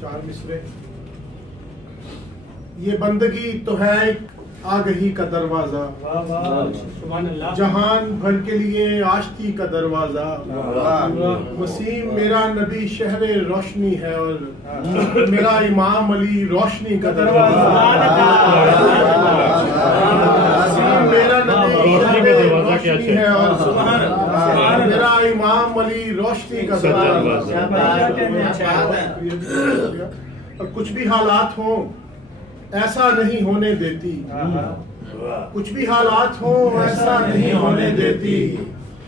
चार मिसरे। ये बंदगी तो है एक आगही का दरवाजा, जहान भर के लिए आश्ती का दरवाजा। वसीम मेरा नबी शहरे रोशनी है और मेरा इमाम अली रोशनी का दरवाजा। वसीम मेरा नबी शहरे रोशनी है और मेरा इमाम अली रोशनी का दरवाजा। और कुछ भी हालात हो ऐसा नहीं होने देती, कुछ भी हालात हो ऐसा नहीं होने देती।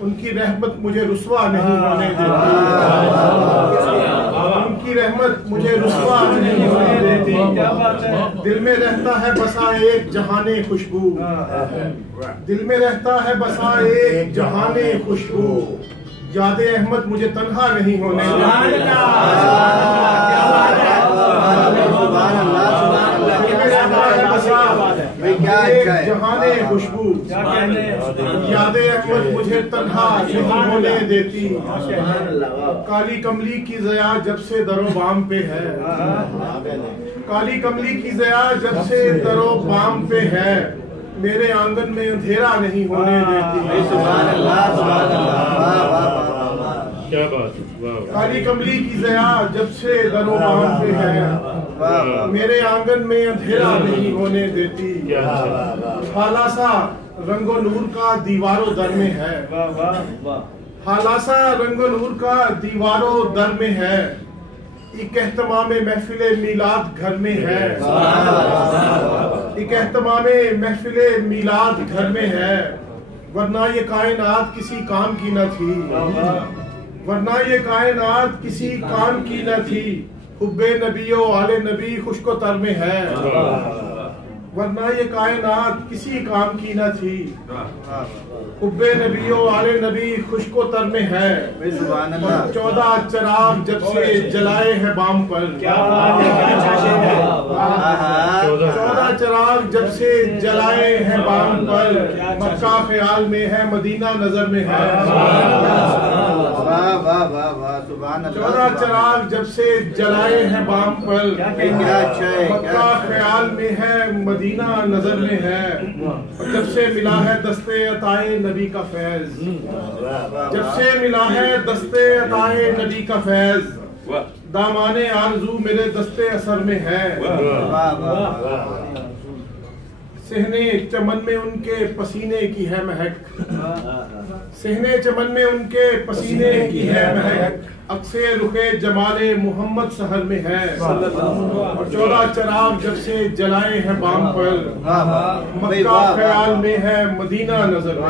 उनकी रहमत मुझे रुसवा नहीं होने देती, उनकी रहमत मुझे रुसवा नहीं होने देती। दिल में रहता है बसा एक जहाने खुशबू, दिल में रहता है बसा एक जहाने खुशबू। याद अहमद मुझे तन्हा नहीं होने देती। जहाने खुशबू याद अहमद मुझे तन्हा नहीं होने देती। काली कमली की ज़या जब से दरो बाम पे है, काली कमली की ज़या जब से दरो बाम पे है। मेरे आंगन में अंधेरा नहीं होने देती। क्या बात, काली कमली की ज़या जब से दरो बाम पे है, मेरे आंगन में अंधेरा नहीं होने देती। हालासा रंगो नूर का दीवारों दर में है, हालासा रंगो नूर का दीवारों दर में है। एक एहतमामे महफिले मीलाद घर में है, एक एहतमामे महफिले मीलाद घर में है। वरना ये कायनात किसी काम की न थी, वरना ये कायनात किसी काम की न थी। हुब्बे नबियो आले नबी खुशको तर में है, वरना ये कायनात किसी काम की न थी। हुब्बे नबियो आले नबी खुशको तर में है। 14 चिराग जब से जलाए हैं बाम पर, 14 चिराग जब से जलाए हैं बाम पर। मक्का ख्याल में है मदीना नजर में है। 14 चिराग जब से जलाए हैं बाम पर। मक्का ख्याल में है मदीना नजर में है। जब से मिला है दस्ते अताए नबी का फैज, जब से मिला है दस्ते अताए नबी का फैज। दामाने आरज़ू मेरे दस्ते असर में है। सहने चमन में उनके पसीने की है महक, सहने चमन में उनके पसीने की है महक। अक्से रुखे जमाले मोहम्मद सहर में है। और 14 चिराग जब से जलाए हैं बाम पर। मक्का ख्याल में है मदीना नजर में।